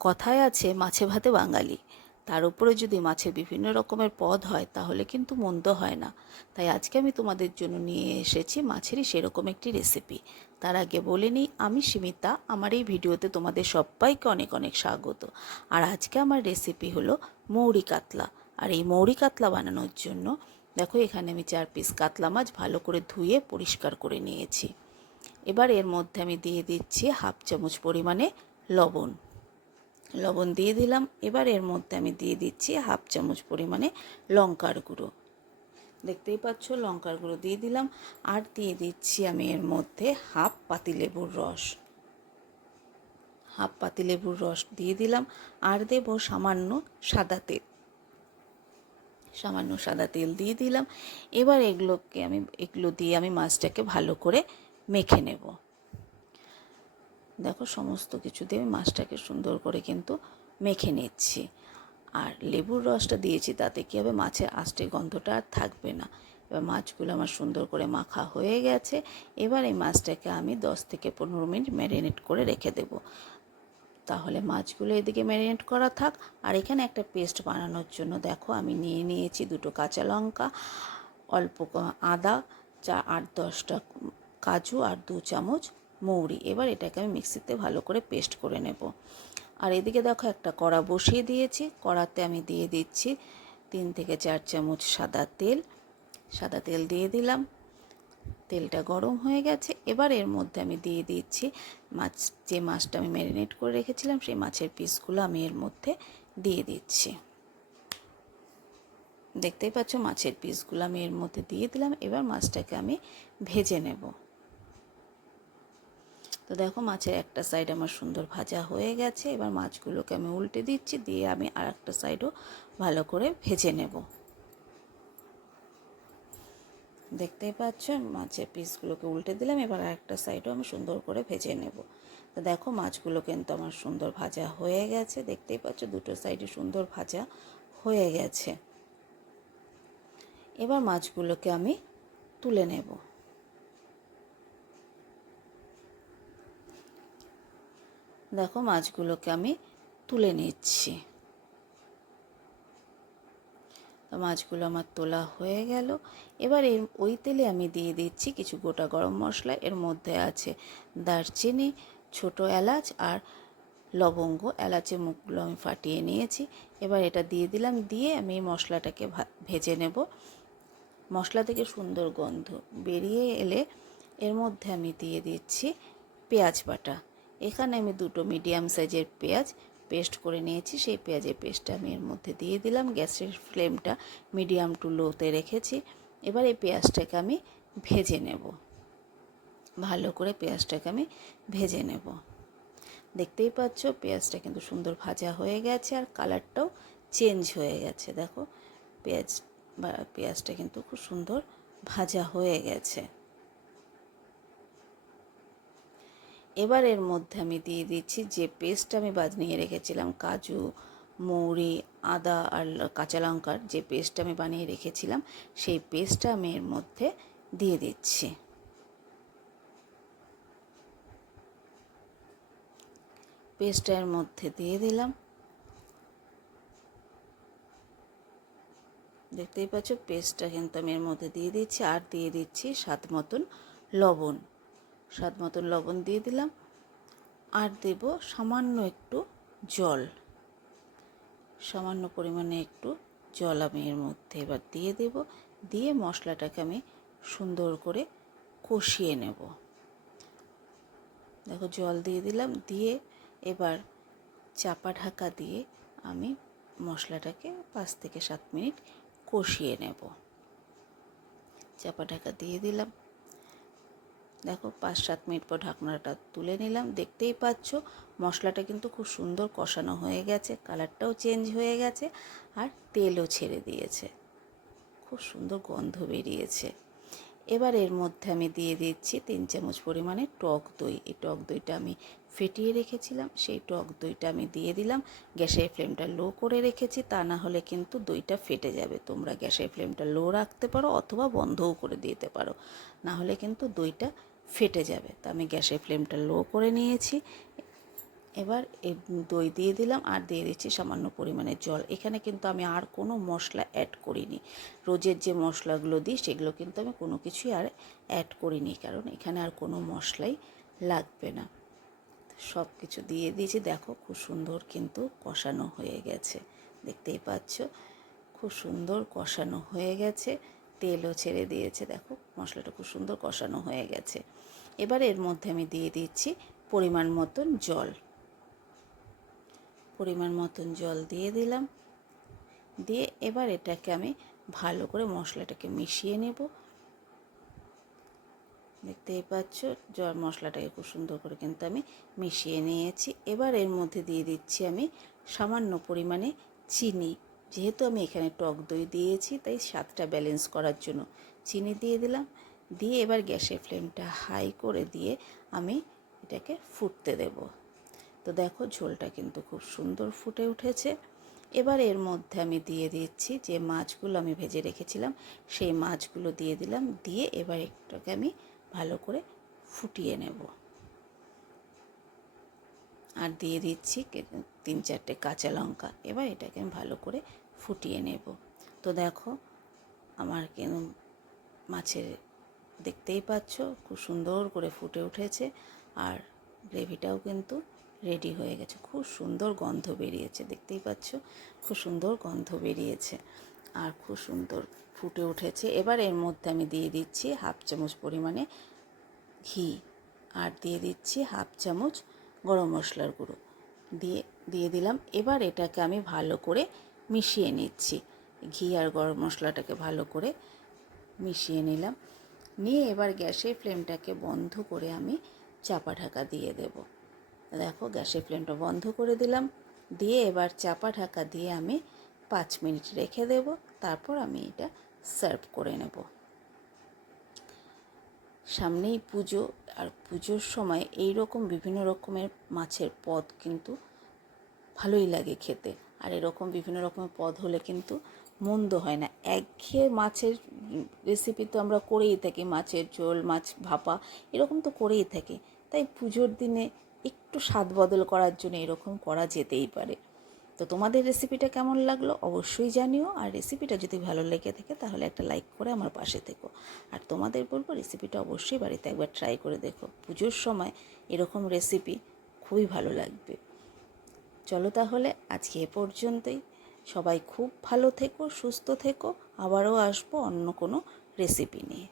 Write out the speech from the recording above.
কথায় আছে, মাছে ভাতে বাঙালি। তার উপরে যদি মাছের বিভিন্ন রকমের পদ হয়, তাহলে কিন্তু মন্দ হয় না। তাই আজকে আমি তোমাদের জন্য নিয়ে এসেছি মাছেরই সেরকম একটি রেসিপি তার আগে বলে নিই, আমি সীমিতা, আমার এই ভিডিওতে তোমাদের সবাইকে অনেক অনেক স্বাগত। আর আজকে আমার রেসিপি হলো মৌরি কাতলা। আর এই মৌরি কাতলা বানানোর জন্য দেখো, এখানে আমি চার পিস কাতলা মাছ ভালো করে ধুয়ে পরিষ্কার করে নিয়েছি। এবার এর মধ্যে আমি দিয়ে দিচ্ছি হাফ চামচ পরিমাণে লবণ। লবণ দিয়ে দিলাম। এবার এর মধ্যে আমি দিয়ে দিচ্ছি হাফ চামচ পরিমাণে লঙ্কার গুঁড়ো। দেখতেই পাচ্ছ, লঙ্কার গুঁড়ো দিয়ে দিলাম। আর দিয়ে দিচ্ছি আমি এর মধ্যে হাফ পাতিলেবুর রস। হাফ পাতিলেবুর রস দিয়ে দিলাম। আর দেব সামান্য সাদা তেল। সামান্য সাদা তেল দিয়ে দিলাম। এবার এগুলোকে আমি, এগুলো দিয়ে আমি মাছটাকে ভালো করে মেখে নেব। দেখো, সমস্ত কিছু দিয়ে মাছটাকে সুন্দর করে কিন্তু মেখে নিচ্ছি। আর লেবুর রসটা দিয়েছি, তাতে কী হবে? মাছের আষ্টে গন্ধটা আর থাকবে না। এবার মাছগুলো আমার সুন্দর করে মাখা হয়ে গেছে। এবার এই মাছটাকে আমি দশ থেকে পনেরো মিনিট ম্যারিনেট করে রেখে দেব। তাহলে মাছগুলো এদিকে ম্যারিনেট করা থাক। আর এখানে একটা পেস্ট বানানোর জন্য দেখো, আমি নিয়ে নিয়েছি দুটো কাঁচা লঙ্কা, অল্প আদা, চা আট দশটা কাজু, আর দু চামচ মৌরি। এবার এটাকে আমি মিক্সিতে ভালো করে পেস্ট করে নেব। আর এদিকে দেখো একটা কড়া বসিয়ে দিয়েছি। কড়াতে আমি দিয়ে দিচ্ছি তিন থেকে চার চামচ সাদা তেল। সাদা তেল দিয়ে দিলাম। তেলটা গরম হয়ে গেছে। এবার এর মধ্যে আমি দিয়ে দিচ্ছি মাছ। যে মাছটা আমি ম্যারিনেট করে রেখেছিলাম, সেই মাছের পিসগুলো আমি এর মধ্যে দিয়ে দিচ্ছি। দেখতেই পাচ্ছ মাছের পিসগুলো আমি এর মধ্যে দিয়ে দিলাম। এবার মাছটাকে আমি ভেজে নেব। তো দেখো মাছের একটা সাইড আমার সুন্দর ভাজা হয়ে গেছে। এবার মাছগুলোকে আমি উল্টে দিচ্ছি, দিয়ে আমি আর একটা সাইডও ভালো করে ভেজে নেব। দেখতেই পাচ্ছ, মাছের পিসগুলোকে উল্টে দিলাম, এবার আর একটা সাইডও আমি সুন্দর করে ভেজে নেব। তো দেখো মাছগুলো কিন্তু আমার সুন্দর ভাজা হয়ে গেছে, দেখতেই পাচ্ছ দুটো সাইডে সুন্দর ভাজা হয়ে গেছে। এবার মাছগুলোকে আমি তুলে নেব। দেখো মাছগুলোকে আমি তুলে নিচ্ছি। তো মাছগুলো আমার তোলা হয়ে গেল। এবার এর, ওই তেলে আমি দিয়ে দিচ্ছি কিছু গোটা গরম মশলা। এর মধ্যে আছে দারচিনি, ছোট এলাচ আর লবঙ্গ। এলাচের মুখগুলো আমি ফাটিয়ে নিয়েছি। এবার এটা দিয়ে দিলাম, দিয়ে আমি এই মশলাটাকে ভেজে নেব। মশলা থেকে সুন্দর গন্ধ বেরিয়ে এলে এর মধ্যে আমি দিয়ে দিচ্ছি পেঁয়াজ বাটা। এখানে আমি দুটো মিডিয়াম সাইজের পেঁয়াজ পেস্ট করে নিয়েছি। সেই পেঁয়াজের পেস্টটা আমি এর মধ্যে দিয়ে দিলাম। গ্যাসের ফ্লেমটা মিডিয়াম টু লোতে রেখেছি। এবার এই পেঁয়াজটাকে আমি ভেজে নেব। ভালো করে পেঁয়াজটাকে আমি ভেজে নেব। দেখতেই পাচ্ছ, পেঁয়াজটা কিন্তু সুন্দর ভাজা হয়ে গেছে আর কালারটাও চেঞ্জ হয়ে গেছে। দেখো, পেঁয়াজ বা, পেঁয়াজটা কিন্তু খুব সুন্দর ভাজা হয়ে গেছে। এবার এর মধ্যে আমি দিয়ে দিচ্ছি যে পেস্ট আমি বানিয়ে রেখেছিলাম, কাজু, মৌরি, আদা আর কাঁচা লঙ্কার যে পেস্টটা আমি বানিয়ে রেখেছিলাম, সেই পেস্টটা আমি এর মধ্যে দিয়ে দিচ্ছি। পেস্টটা এর মধ্যে দিয়ে দিলাম। দেখতেই পাচ্ছ পেস্টটা কিন্তু আমি এর মধ্যে দিয়ে দিচ্ছি, আর দিয়ে দিচ্ছি স্বাদ মতন লবণ। স্বাদ মতন লবণ দিয়ে দিলাম আর দেব সামান্য একটু জল। সামান্য পরিমাণে একটু জল আমি এর মধ্যে এবার দিয়ে দেব। দিয়ে মশলাটাকে আমি সুন্দর করে কষিয়ে নেব। দেখো জল দিয়ে দিলাম। দিয়ে এবার চাপা ঢাকা দিয়ে আমি মশলাটাকে পাঁচ থেকে সাত মিনিট কষিয়ে নেব। চাপা ঢাকা দিয়ে দিলাম। দেখো পাঁচ সাত মিনিট পর ঢাকনাটা তুলে নিলাম। দেখতেই পাচ্ছ, মশলাটা কিন্তু খুব সুন্দর কষানো হয়ে গেছে, কালারটাও চেঞ্জ হয়ে গেছে আর তেলও ছেড়ে দিয়েছে। খুব সুন্দর গন্ধ বেরিয়েছে। এবার এর মধ্যে আমি দিয়ে দিচ্ছি তিন চামচ পরিমাণে টক দই। এই টক দইটা আমি ফেটিয়ে রেখেছিলাম, সেই টক দইটা আমি দিয়ে দিলাম। গ্যাসের ফ্লেমটা লো করে রেখেছি, তা না হলে কিন্তু দইটা ফেটে যাবে। তোমরা গ্যাসের ফ্লেমটা লো রাখতে পারো অথবা বন্ধও করে দিতে পারো। না হলে কিন্তু দইটা ফেটে যাবে। তা আমি গ্যাসের ফ্লেমটা লো করে নিয়েছি। এবার দই দিয়ে দিলাম আর দিয়ে দিচ্ছি সামান্য পরিমাণে জল। এখানে কিন্তু আমি আর কোনো মশলা অ্যাড করিনি। রোজের যে মশলাগুলো দিই, সেগুলো কিন্তু আমি কোনো কিছুই আর অ্যাড করিনি, কারণ এখানে আর কোনো মশলাই লাগবে না। সব কিছু দিয়ে দিয়েছি। দেখো খুব সুন্দর কিন্তু কষানো হয়ে গেছে। দেখতেই পাচ্ছ? খুব সুন্দর কষানো হয়ে গেছে। তেলও ছেড়ে দিয়েছে, দেখো। মশলাটা খুব সুন্দর কষানো হয়ে গেছে। এবার এর মধ্যে আমি দিয়ে দিচ্ছি পরিমাণ মতন জল। পরিমাণ মতন জল দিয়ে দিলাম। দিয়ে এবার এটাকে আমি ভালো করে মশলাটাকে মিশিয়ে নেব। দেখতেই পাচ্ছ, জল মশলাটাকে খুব সুন্দর করে কিন্তু আমি মিশিয়ে নিয়েছি। এবার এর মধ্যে দিয়ে দিচ্ছি আমি সামান্য পরিমাণে চিনি। যেহেতু আমি এখানে টক দই দিয়েছি, তাই স্বাদটা ব্যালেন্স করার জন্য চিনি দিয়ে দিলাম। দিয়ে এবার গ্যাসের ফ্লেমটা হাই করে দিয়ে আমি এটাকে ফুটতে দেব। তো দেখো ঝোলটা কিন্তু খুব সুন্দর ফুটে উঠেছে। এবার এর মধ্যে আমি দিয়ে দিচ্ছি যে মাছগুলো আমি ভেজে রেখেছিলাম, সেই মাছগুলো দিয়ে দিলাম। দিয়ে এবার একটাকে আমি ভালো করে ফুটিয়ে নেব। আর দিয়ে দিচ্ছি তিন চারটে কাঁচা লঙ্কা। এবার এটাকে আমি ভালো করে ফুটিয়ে নেব। তো দেখো, আমার কেন মাছের দেখতেই পাচ্ছ, খুব সুন্দর করে ফুটে উঠেছে আর গ্রেভিটাও কিন্তু রেডি হয়ে গেছে। খুব সুন্দর গন্ধ বেরিয়েছে, দেখতেই পাচ্ছ? খুব সুন্দর গন্ধ বেরিয়েছে আর খুব সুন্দর ফুটে উঠেছে। এবার এর মধ্যে আমি দিয়ে দিচ্ছি হাফ চামচ পরিমাণে ঘি আর দিয়ে দিচ্ছি হাফ চামচ গরম মশলার গুঁড়ো দিয়ে দিয়ে দিলাম। এবার এটাকে আমি ভালো করে মিশিয়ে নিচ্ছি। ঘি আর গরম মশলাটাকে ভালো করে মিশিয়ে নিলাম। নিয়ে এবার গ্যাসের ফ্লেমটাকে বন্ধ করে আমি চাপা ঢাকা দিয়ে দেব। দেখো গ্যাসের ফ্লেমটা বন্ধ করে দিলাম। দিয়ে এবার চাপা ঢাকা দিয়ে আমি পাঁচ মিনিট রেখে দেব। তারপর আমি এটা সার্ভ করে নেব। সামনেই পুজো আর পুজোর সময় এই রকম বিভিন্ন রকমের মাছের পদ কিন্তু ভালোই লাগে খেতে। আর এরকম বিভিন্ন রকমের পদ হলে কিন্তু মন্দ হয় না। একঘেয়ে মাছের রেসিপি তো আমরা করেই থাকি, মাছের ঝোল, মাছ ভাপা, এরকম তো করেই থাকি। তাই পুজোর দিনে একটু স্বাদ বদল করার জন্য এরকম করা যেতেই পারে। তো তোমাদের রেসিপিটা কেমন লাগল অবশ্যই জানিও। আর রেসিপিটা যদি ভালো লেগে থাকে তাহলে একটা লাইক করে আমার পাশে থেকো। আর তোমাদের বলব রেসিপিটা অবশ্যই বাড়িতে একবার ট্রাই করে দেখো। পুজোর সময় এরকম রেসিপি খুবই ভালো লাগবে। চলো তাহলে আজকে এ পর্যন্তই। সবাই খুব ভালো থেকো, সুস্থ থেকো। আবারও আসব অন্য কোনো রেসিপি নিয়ে।